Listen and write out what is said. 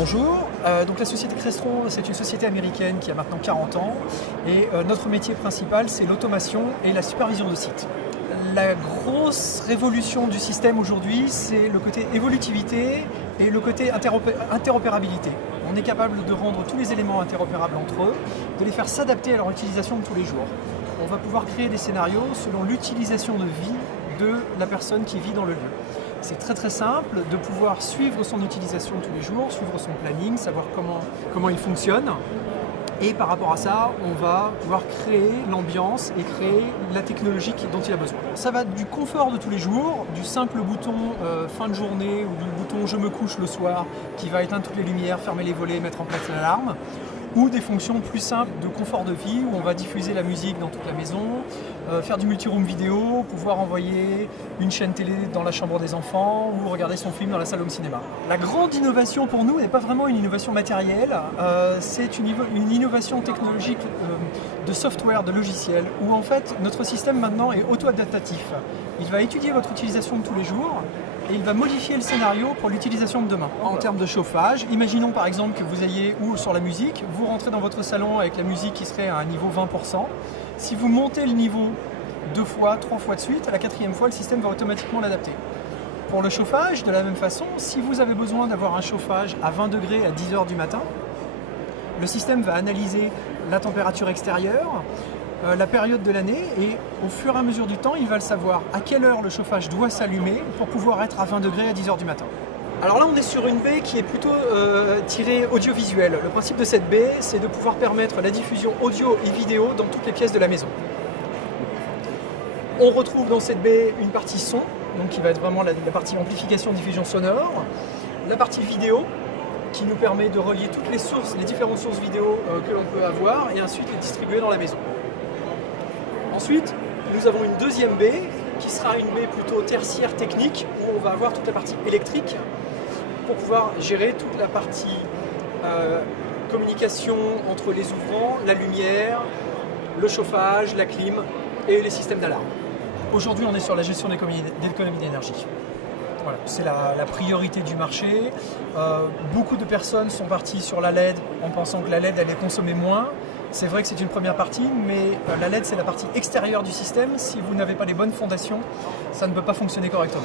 Bonjour, donc la société Crestron, c'est une société américaine qui a maintenant 40 ans et notre métier principal c'est l'automation et la supervision de site. La grosse révolution du système aujourd'hui, c'est le côté évolutivité et le côté interopérabilité. On est capable de rendre tous les éléments interopérables entre eux, de les faire s'adapter à leur utilisation de tous les jours. On va pouvoir créer des scénarios selon l'utilisation de vie de la personne qui vit dans le lieu. C'est très simple de pouvoir suivre son utilisation tous les jours, suivre son planning, savoir comment il fonctionne. Et par rapport à ça, on va pouvoir créer l'ambiance et créer la technologie dont il a besoin. Ça va du confort de tous les jours, du simple bouton fin de journée ou du bouton je me couche le soir qui va éteindre toutes les lumières, fermer les volets, mettre en place l'alarme, ou des fonctions plus simples de confort de vie où on va diffuser la musique dans toute la maison, faire du multiroom vidéo, pouvoir envoyer une chaîne télé dans la chambre des enfants ou regarder son film dans la salle home cinéma. La grande innovation pour nous n'est pas vraiment une innovation matérielle, c'est une innovation technologique de software, de logiciel, où en fait notre système maintenant est auto-adaptatif. Il va étudier votre utilisation de tous les jours et il va modifier le scénario pour l'utilisation de demain. En termes de chauffage, imaginons par exemple que vous ayez, ou sur la musique, vous rentrez dans votre salon avec la musique qui serait à un niveau 20%. Si vous montez le niveau 2 fois, 3 fois de suite, à la 4e fois, le système va automatiquement l'adapter. Pour le chauffage, de la même façon, si vous avez besoin d'avoir un chauffage à 20 degrés à 10 h du matin, le système va analyser la température extérieure, la période de l'année et au fur et à mesure du temps, il va le savoir à quelle heure le chauffage doit s'allumer pour pouvoir être à 20 degrés à 10 h du matin. Alors là, on est sur une baie qui est plutôt tirée audiovisuelle. Le principe de cette baie, c'est de pouvoir permettre la diffusion audio et vidéo dans toutes les pièces de la maison. On retrouve dans cette baie une partie son, donc qui va être vraiment la partie amplification, diffusion sonore, la partie vidéo, qui nous permet de relier toutes les sources, les différentes sources vidéo que l'on peut avoir et ensuite les distribuer dans la maison. Ensuite, nous avons une deuxième baie qui sera une baie plutôt tertiaire technique où on va avoir toute la partie électrique pour pouvoir gérer toute la partie communication entre les ouvrants, la lumière, le chauffage, la clim et les systèmes d'alarme. Aujourd'hui, on est sur la gestion d'économie d'énergie. Voilà, c'est la priorité du marché. Beaucoup de personnes sont parties sur la LED en pensant que la LED allait consommer moins. C'est vrai que c'est une première partie, mais la LED c'est la partie extérieure du système. Si vous n'avez pas les bonnes fondations, ça ne peut pas fonctionner correctement.